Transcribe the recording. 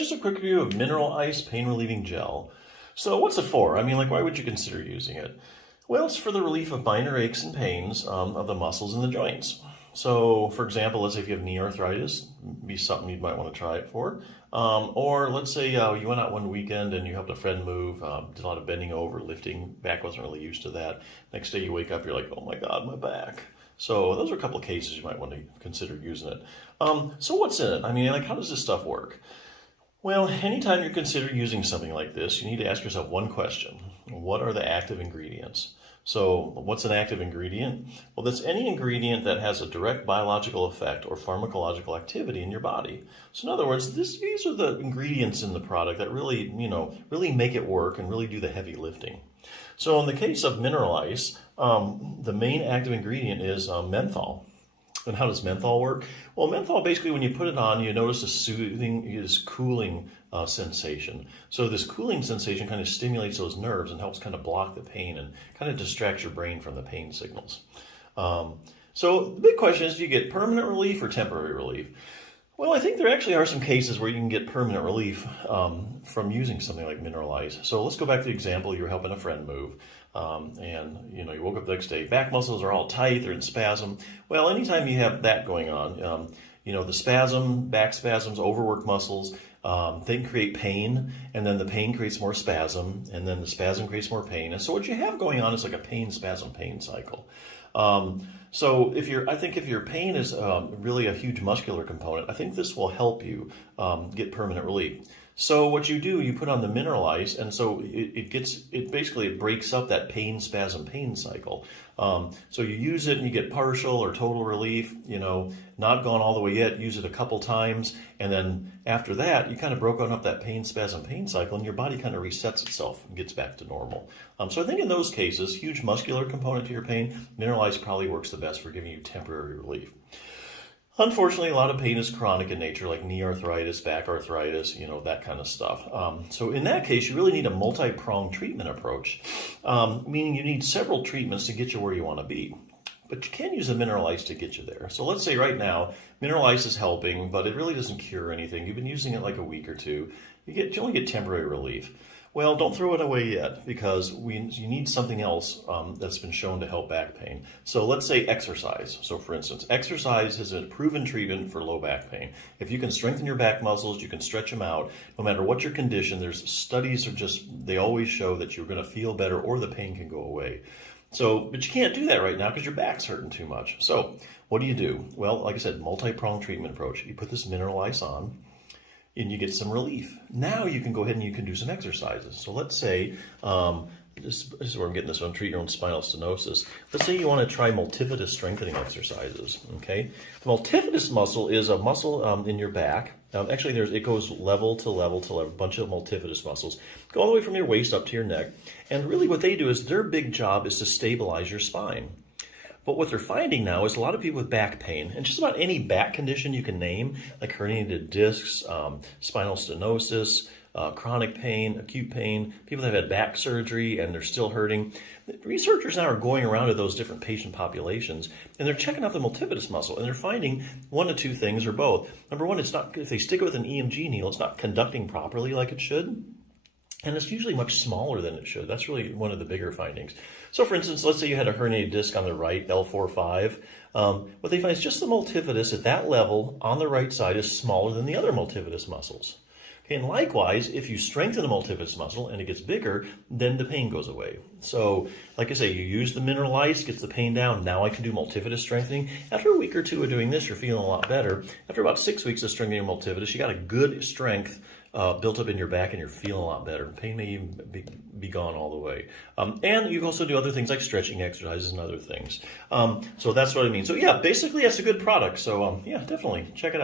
just a quick review of Mineral Ice Pain Relieving Gel. So what's it for? I mean, like, why would you consider using it? Well, it's for the relief of minor aches and pains of the muscles in the joints. So, for example, let's say if you have knee arthritis, be something you might want to try it for. Or let's say you went out one weekend and you helped a friend move, did a lot of bending over, lifting, back wasn't really used to that. Next day you wake up, you're like, oh my God, my back. So those are a couple of cases you might want to consider using it. So what's in it? I mean, like, how does this stuff work? Well, anytime you consider using something like this, you need to ask yourself one question. What are the active ingredients? So what's an active ingredient? Well, that's any ingredient that has a direct biological effect or pharmacological activity in your body. So in other words, these are the ingredients in the product that really, really make it work and really do the heavy lifting. So in the case of Mineral Ice, the main active ingredient is menthol. And how does menthol work? Well, menthol, basically, when you put it on, you notice a soothing, this cooling sensation. So this cooling sensation kind of stimulates those nerves and helps kind of block the pain and kind of distracts your brain from the pain signals. So the big question is, do you get permanent relief or temporary relief? Well, I think there actually are some cases where you can get permanent relief from using something like Mineral Ice. So let's go back to the example, you're helping a friend move. And you woke up the next day, back muscles are all tight, they're in spasm. Well, anytime you have that going on, the spasm, back spasms, overworked muscles, they can create pain, and then the pain creates more spasm, and then the spasm creates more pain. And so what you have going on is like a pain, spasm, pain cycle. So I think if your pain is really a huge muscular component, I think this will help you get permanent relief. So what you do, you put on the Mineral Ice, and so it basically breaks up that pain, spasm, pain cycle. So you use it and you get partial or total relief, not gone all the way yet, use it a couple times, and then after that, you kind of broken up that pain, spasm, pain cycle, and your body kind of resets itself and gets back to normal. So I think in those cases, huge muscular component to your pain, Mineral Ice probably works the best for giving you temporary relief. Unfortunately, a lot of pain is chronic in nature, like knee arthritis, back arthritis, that kind of stuff. So in that case, you really need a multi-pronged treatment approach, meaning you need several treatments to get you where you want to be. But you can use a Mineral Ice to get you there. So let's say right now, Mineral Ice is helping, but it really doesn't cure anything. You've been using it like a week or two. You only get temporary relief. Well, don't throw it away yet, because you need something else that's been shown to help back pain. So let's say exercise. So for instance, exercise is a proven treatment for low back pain. If you can strengthen your back muscles, you can stretch them out, no matter what your condition, there's studies they always show that you're going to feel better or the pain can go away. But you can't do that right now because your back's hurting too much. So what do? Well, like I said, multi-pronged treatment approach. You put this Mineral Ice on, and you get some relief. Now you can go ahead and you can do some exercises. So let's say, this is where I'm getting this one, treat your own spinal stenosis. Let's say you want to try multifidus strengthening exercises, okay? The multifidus muscle is a muscle in your back. Actually, it goes level to level to level, a bunch of multifidus muscles. Go all the way from your waist up to your neck. And really what they do is their big job is to stabilize your spine. But what they're finding now is a lot of people with back pain, and just about any back condition you can name, like herniated discs, spinal stenosis, chronic pain, acute pain, people that have had back surgery and they're still hurting. Researchers now are going around to those different patient populations, and they're checking out the multifidus muscle, and they're finding one of two things or both. Number one, if they stick it with an EMG needle, it's not conducting properly like it should. And it's usually much smaller than it should. That's really one of the bigger findings. So for instance, let's say you had a herniated disc on the right, L4-5. What they find is just the multifidus at that level on the right side is smaller than the other multifidus muscles. Okay, and likewise, if you strengthen the multifidus muscle and it gets bigger, then the pain goes away. So like I say, you use the Mineral Ice, gets the pain down. Now I can do multifidus strengthening. After a week or two of doing this, you're feeling a lot better. After about 6 weeks of strengthening your multifidus, you got a good strength built up in your back, and you're feeling a lot better. Pain may even be gone all the way. And you can also do other things like stretching exercises and other things. So that's what I mean. So yeah, basically that's a good product. So yeah, definitely check it out.